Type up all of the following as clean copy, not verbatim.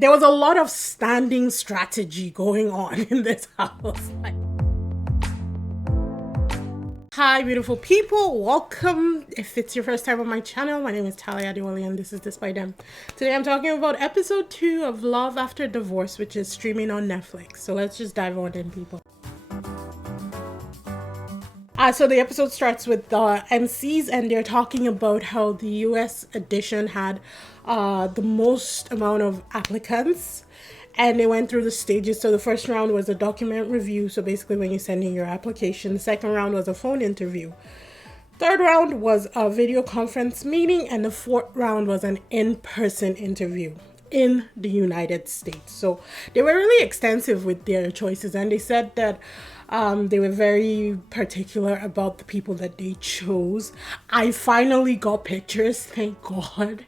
there was a lot of standing strategy going on in this house. Hi, beautiful people. Welcome. If it's your first time on my channel, my name is Talia Adewale and this is Disbydem. Today I'm talking about episode 2 of Love After Divorce, which is streaming on Netflix. So let's just dive on in, people. So the episode starts with the MCs and they're talking about how the US edition had the most amount of applicants, and they went through the stages. So the first round was a document review, so basically when you send in your application. The second round was a phone interview. Third round was a video conference meeting, and the fourth round was an in-person interview in the United States. So they were really extensive with their choices, and they said that they were very particular about the people that they chose. I finally got pictures, thank God.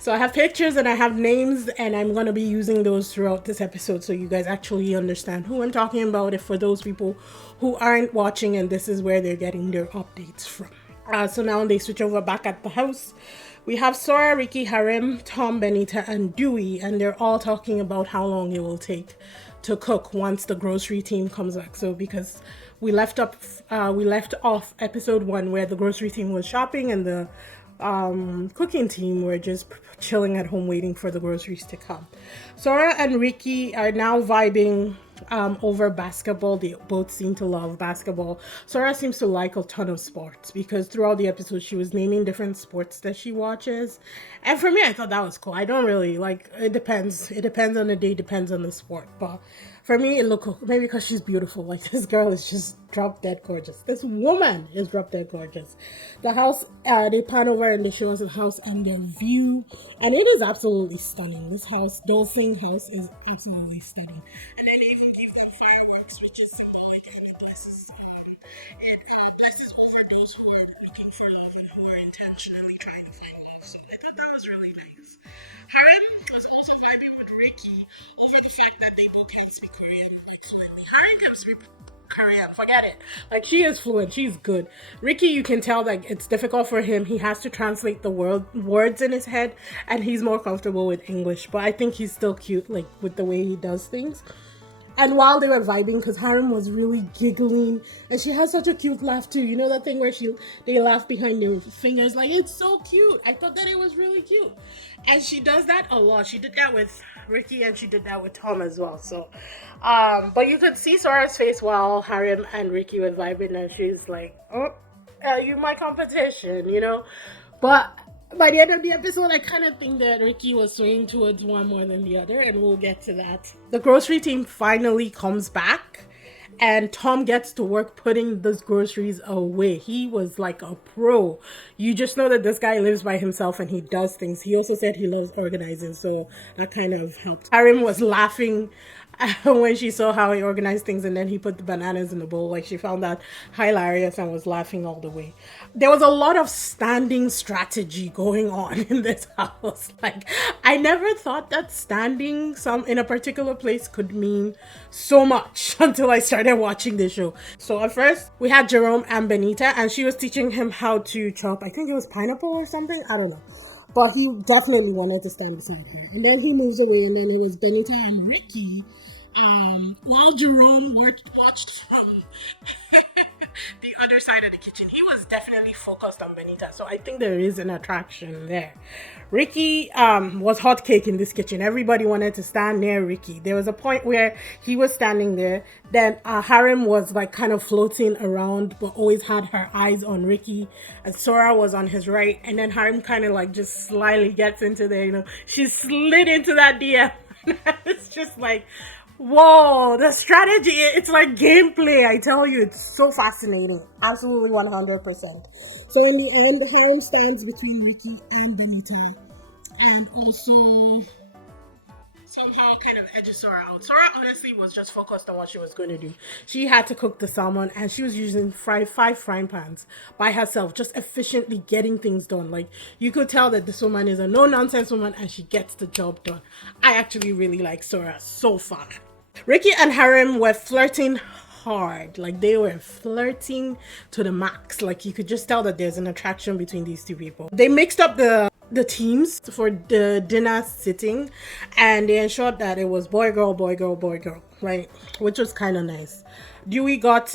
So I have pictures and I have names, and I'm going to be using those throughout this episode so you guys actually understand who I'm talking about, if for those people who aren't watching and this is where they're getting their updates from. So now they switch over back at the house. We have Sora, Ricky, Harim, Tom, Benita, and Dewey, and they're all talking about how long it will take to cook once the grocery team comes back. So because we left off episode 1 where the grocery team was shopping and the cooking team were just chilling at home waiting for the groceries to come. Sora and Ricky are now vibing over basketball. They both seem to love basketball. Sora seems to like a ton of sports because throughout the episode she was naming different sports that she watches, and for me I thought that was cool. I don't really like, it depends on the day, depends on the sport, but for me it looked cool. Maybe because she's beautiful. Like, this girl is just drop dead gorgeous. This woman is drop dead gorgeous. The house, they pan over and they show us the house and the view, and it is absolutely stunning. This house, Dolphin house, is absolutely stunning. And then they even give them fireworks, which is symbolic, and it blesses over those who are looking for love and who are intentionally trying to find love. So I thought that was really nice. Harim was also vibing with Ricky over the fact that they both can speak Korean like fluently. Harim can speak Korean, forget it. Like, she is fluent, she's good. Ricky, you can tell that it's difficult for him. He has to translate the words in his head, and he's more comfortable with English, but I think he's still cute, like, with the way he does things. And while they were vibing, because Harim was really giggling, and she has such a cute laugh too. You know that thing where they laugh behind their fingers? Like, it's so cute. I thought that it was really cute. And she does that a lot. She did that with Ricky and she did that with Tom as well. So, but you could see Sora's face while Harim and Ricky were vibing, and she's like, oh, you're my competition, you know? But by the end of the episode, I kind of think that Ricky was swaying towards one more than the other, and we'll get to that. The grocery team finally comes back, and Tom gets to work putting those groceries away. He was like a pro. You just know that this guy lives by himself and he does things. He also said he loves organizing, so that kind of helped. Harim was laughing when she saw how he organized things, and then he put the bananas in the bowl. Like, she found that hilarious and was laughing all the way. There was a lot of standing strategy going on in this house. Like, I never thought that standing in a particular place could mean so much until I started watching this show. So at first we had Jerome and Benita, and she was teaching him how to chop, I think it was pineapple or something, I don't know. But he definitely wanted to stand beside her. And then he moves away, and then it was Benita and Ricky. While Jerome watched from the other side of the kitchen. He was definitely focused on Benita, so I think there is an attraction there. Ricky was hot cake in this kitchen. Everybody wanted to stand near Ricky. There was a point where he was standing there. Then Harim was like kind of floating around, but always had her eyes on Ricky. And Sora was on his right. And then Harim kind of like just slyly gets into there, you know. She slid into that DM. It's just like, whoa, the strategy, it's like gameplay. I tell you, it's so fascinating. Absolutely 100%. So in the end, Harim stands between Ricky and Benita, and also somehow kind of edges Sora out. Sora honestly was just focused on what she was going to do. She had to cook the salmon, and she was using 5 frying pans by herself, just efficiently getting things done. Like, you could tell that this woman is a no-nonsense woman, and she gets the job done. I actually really like Sora so far. Ricky and Harim were flirting hard. Like, they were flirting to the max. Like, you could just tell that there's an attraction between these two people. They mixed up the the teams for the dinner sitting, and they ensured that it was boy girl boy girl boy girl, right, which was kind of nice. Dewey got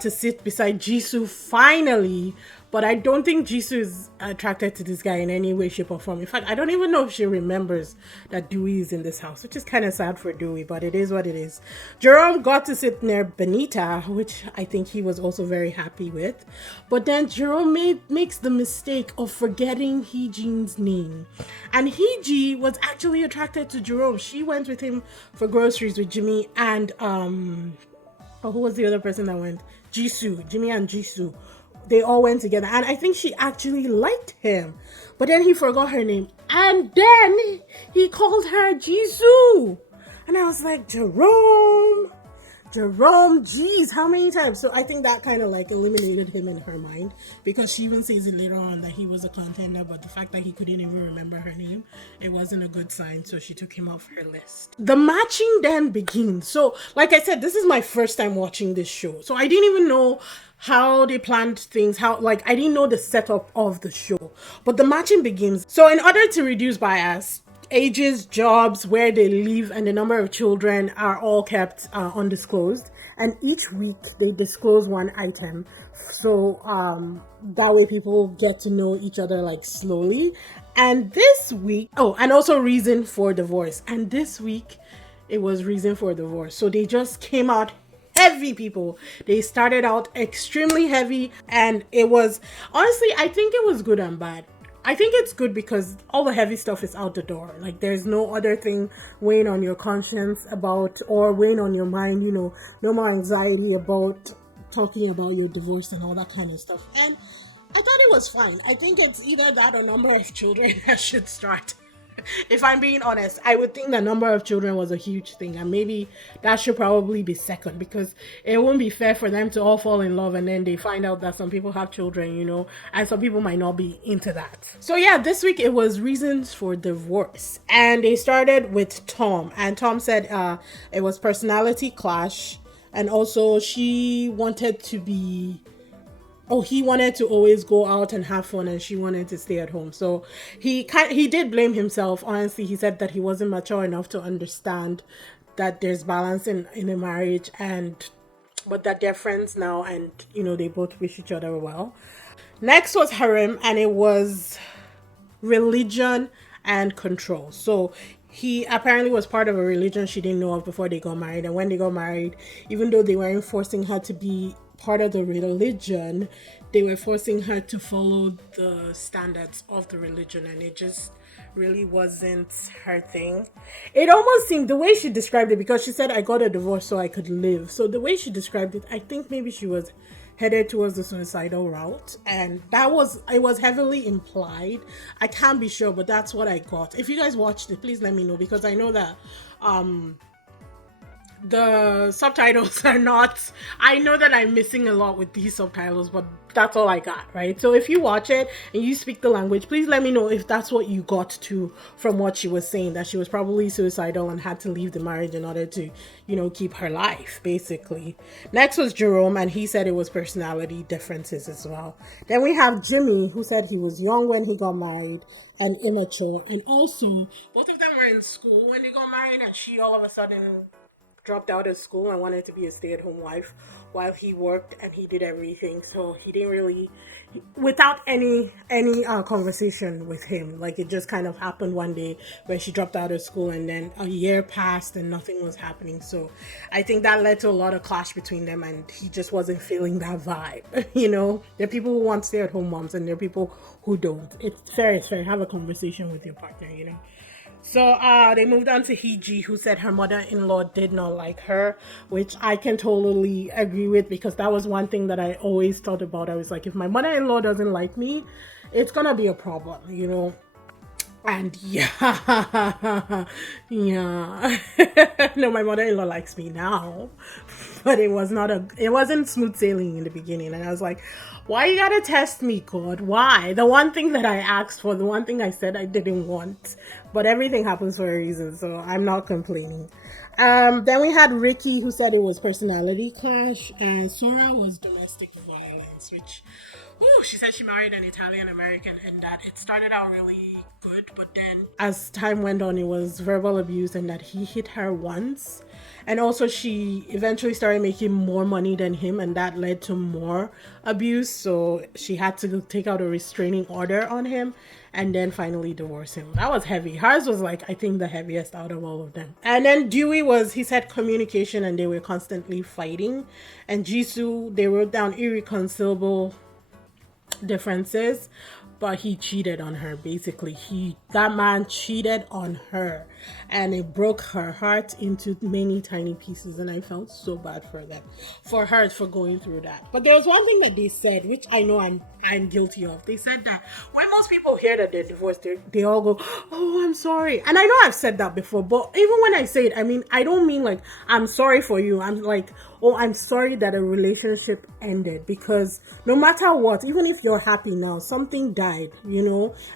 to sit beside Jisoo finally, but I don't think Jisoo is attracted to this guy in any way, shape, or form. In fact, I don't even know if she remembers that Dewey is in this house, which is kind of sad for Dewey, but it is what it is. Jerome got to sit near Benita, which I think he was also very happy with. But then Jerome makes the mistake of forgetting Heejin's name. And Heejin was actually attracted to Jerome. She went with him for groceries with Jimmy and who was the other person that went? Jisoo. Jimmy and Jisoo. They all went together. And I think she actually liked him. But then he forgot her name. And then he called her Jisoo. And I was like, Jerome, geez, how many times? So I think that kind of like eliminated him in her mind, because she even says it later on that he was a contender, but the fact that he couldn't even remember her name, it wasn't a good sign, so she took him off her list. The matching then begins. So like I said, this is my first time watching this show, so I didn't even know how they planned things, how, like, I didn't know the setup of the show, but the matching begins. So in order to reduce bias, ages, jobs, where they live, and the number of children are all kept undisclosed. And each week they disclose one item. So that way people get to know each other like slowly. And this week, and also reason for divorce. And this week it was reason for divorce. So they just came out heavy, people. They started out extremely heavy, and it was, honestly, I think it was good and bad. I think it's good because all the heavy stuff is out the door. Like, there's no other thing weighing on your conscience about, or weighing on your mind, you know, no more anxiety about talking about your divorce and all that kind of stuff. And I thought it was fine. I think it's either that or number of children that should start. If I'm being honest, I would think the number of children was a huge thing, and maybe that should probably be second, because it wouldn't be fair for them to all fall in love and then they find out that some people have children, you know, and some people might not be into that. So yeah, this week it was reasons for divorce, and they started with Tom, and Tom said it was personality clash, and also she wanted to be he wanted to always go out and have fun, and she wanted to stay at home. So he did blame himself. Honestly, he said that he wasn't mature enough to understand that there's balance in a marriage, but that they're friends now, and you know, they both wish each other well. Next was harem, and it was religion and control. So he apparently was part of a religion she didn't know of before they got married, and when they got married, even though they weren't forcing her to be part of the religion, they were forcing her to follow the standards of the religion, and it just really wasn't her thing. It almost seemed, the way she described it, because she said, I got a divorce so I could live, so the way she described it, I think maybe she was headed towards the suicidal route, and it was heavily implied. I can't be sure, but that's what I got. If you guys watched it, please let me know, because I know that the subtitles are not, I know that I'm missing a lot with these subtitles, but that's all I got, right? So if you watch it and you speak the language, please let me know if that's what you got to from what she was saying, that she was probably suicidal and had to leave the marriage in order to, you know, keep her life, basically. Next was Jerome, and he said it was personality differences as well. Then we have Jimmy, who said he was young when he got married and immature, and also both of them were in school when they got married, and she all of a sudden dropped out of school and wanted to be a stay-at-home wife while he worked, and he did everything. So he didn't really, without any conversation with him, like, it just kind of happened one day where she dropped out of school, and then a year passed and nothing was happening. So I think that led to a lot of clash between them, and he just wasn't feeling that vibe. You know, there are people who want stay-at-home moms, and there are people who don't. It's fair. Have a conversation with your partner, you know. So they moved on to Heejin, who said her mother-in-law did not like her, which I can totally agree with, because that was one thing that I always thought about. I was like, if my mother-in-law doesn't like me, it's gonna be a problem, you know. And yeah, no, my mother-in-law likes me now, but it wasn't smooth sailing in the beginning, and I was like, why you gotta test me, God? Why? The one thing that I asked for, the one thing I said I didn't want, But everything happens for a reason, so I'm not complaining. Then we had Ricky, who said it was personality clash, and Sora was domestic violence, which, she said she married an Italian American, and that it started out really good, but then as time went on, it was verbal abuse, and that he hit her once. And also, she eventually started making more money than him, and that led to more abuse. So she had to take out a restraining order on him and then finally divorce him. That was heavy. Hers was like, I think, the heaviest out of all of them. And then Dewey was, he said communication, and they were constantly fighting. And Jisoo, they wrote down irreconcilable differences, but he cheated on her. Basically, that man cheated on her, and it broke her heart into many tiny pieces, and I felt so bad for her for going through that. But there was one thing that they said, which I know I'm guilty of. They said that when most people hear that they're divorced, they all go, oh, I'm sorry. And I know I've said that before, but even when I say it, I mean, I don't mean like I'm sorry for you. I'm like, oh, I'm sorry that a relationship ended, because no matter what, even if you're happy now, something died,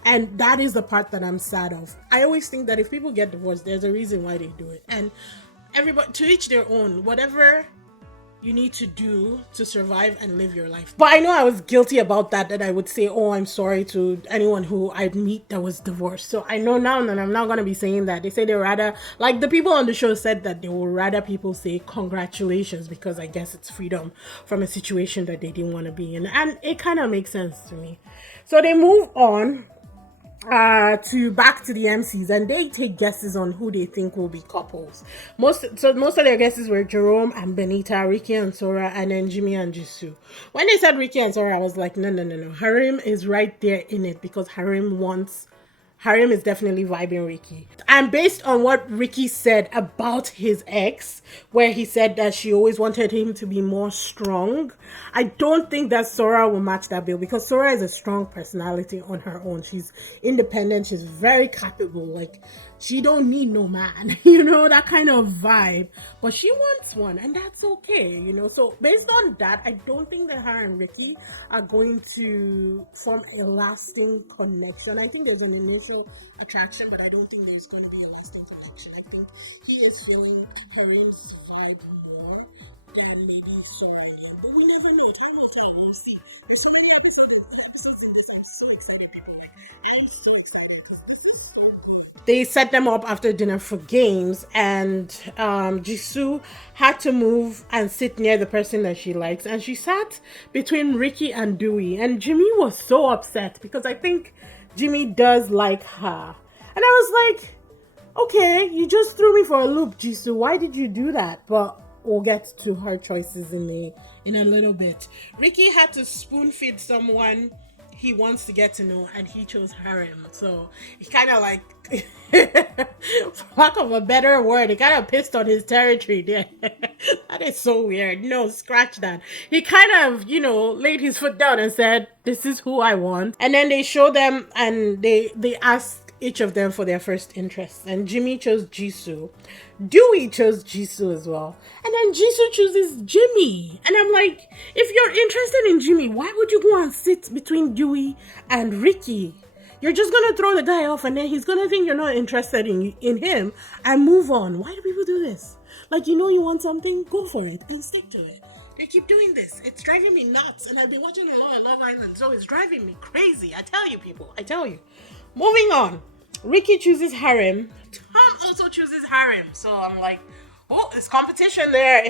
and that is the part that I'm sad of. I always think that if people get divorced, there's a reason why they do it, and everybody, to each their own, whatever you need to do to survive and live your life. But I know I was guilty about that I would say, oh, I'm sorry to anyone who I'd meet that was divorced. So I know now that I'm not going to be saying that. They say they rather, like the people on the show said that they would rather people say congratulations, because I guess it's freedom from a situation that they didn't want to be in. And it kind of makes sense to me. So they move on to back to the MCs, and they take guesses on who they think will be couples. Most of their guesses were Jerome and Benita, Ricky and Sora, and then Jimmy and Jisoo. When they said Ricky and Sora, I was like, no. Harim is right there in it, because Harim is definitely vibing Ricky. And based on what Ricky said about his ex, where he said that she always wanted him to be more strong, I don't think that Sora will match that bill, because Sora is a strong personality on her own. She's independent. She's very capable. Like, she don't need no man, that kind of vibe. But she wants one, and that's okay, So based on that, I don't think that her and Ricky are going to form a lasting connection. I think there's an initial attraction, but I don't think there's going to be a lasting connection. I think he is feeling Kareem's vibe more than maybe Sora and him. But we never know. Time will tell. We'll see. There's so many episodes and 3 episodes in this. I'm so excited. People are like, I'm so excited. They set them up after dinner for games, and Jisoo had to move and sit near the person that she likes, and she sat between Ricky and Dewey, and Jimmy was so upset because I think Jimmy does like her, and I was like, okay, you just threw me for a loop, Jisoo. Why did you do that? But we'll get to her choices in a little bit. Ricky had to spoon feed someone he wants to get to know, and he chose Harim. So he kind of like, for lack of a better word, he kind of pissed on his territory there. That is so weird. No, scratch that. He kind of, laid his foot down and said, this is who I want. And then they show them, and they asked each of them for their first interest. And Jimmy chose Jisoo. Dewey chose Jisoo as well. And then Jisoo chooses Jimmy. And I'm like, if you're interested in Jimmy, why would you go and sit between Dewey and Ricky? You're just going to throw the guy off, and then he's going to think you're not interested in him and move on. Why do people do this? Like, you want something? Go for it and stick to it. They keep doing this. It's driving me nuts. And I've been watching a lot of Love Island, so it's driving me crazy. I tell you, people. I tell you. Moving on. Ricky chooses Harim. Tom also chooses Harim. So I'm like, oh, there's competition there.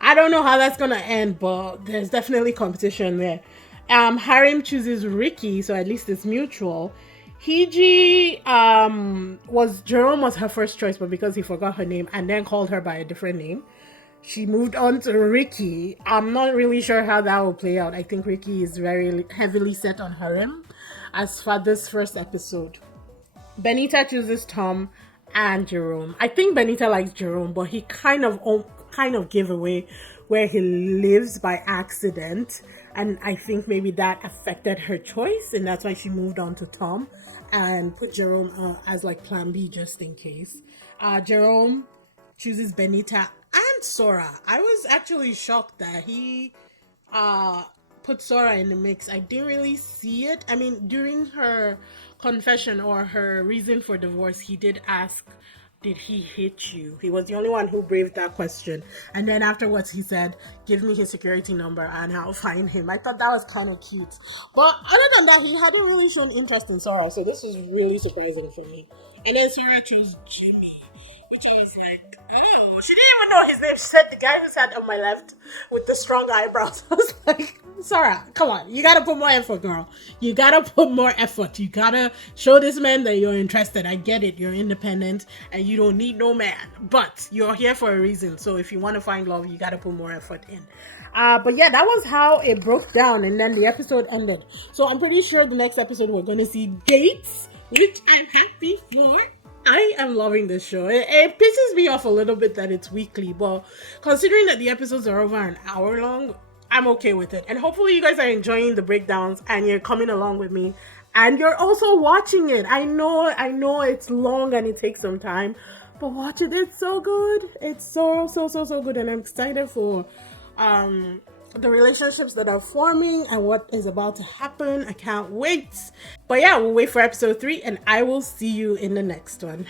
I don't know how that's gonna end, but there's definitely competition there. Harim chooses Ricky, so at least it's mutual. Hiji Jerome was her first choice, but because he forgot her name and then called her by a different name, she moved on to Ricky. I'm not really sure how that will play out. I think Ricky is very heavily set on Harim as for this first episode. Benita chooses Tom and Jerome. I think Benita likes Jerome, but he kind of gave away where he lives by accident, and I think maybe that affected her choice, and that's why she moved on to Tom and put Jerome as like plan B just in case. Jerome chooses Benita and Sora. I was actually shocked that he put Sora in the mix. I didn't really see it. I mean, during her confession or her reason for divorce, he did ask, did he hit you? He was the only one who braved that question. And then afterwards, he said, give me his security number and I'll find him. I thought that was kind of cute. But other than that, he hadn't really shown interest in Sarah. So this was really surprising for me. And then Sarah chose Jimmy, which I was like, oh, she didn't even know his name. She said the guy who sat on my left with the strong eyebrows. I was like, Sarah, come on. You gotta put more effort, girl. You gotta put more effort. You gotta show this man that you're interested. I get it. You're independent and you don't need no man. But you're here for a reason. So if you want to find love, you gotta put more effort in. But yeah, that was how it broke down. And then the episode ended. So I'm pretty sure the next episode we're gonna see dates, which I'm happy for. I am loving this show. It pisses me off a little bit that it's weekly, but considering that the episodes are over an hour long, I'm okay with it. And hopefully you guys are enjoying the breakdowns and you're coming along with me and you're also watching it. I know it's long and it takes some time, but watch it. It's so good. It's so good, and I'm excited for the relationships that are forming and what is about to happen. I can't wait. But yeah, we'll wait for episode 3 and I will see you in the next one.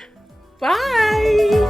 Bye.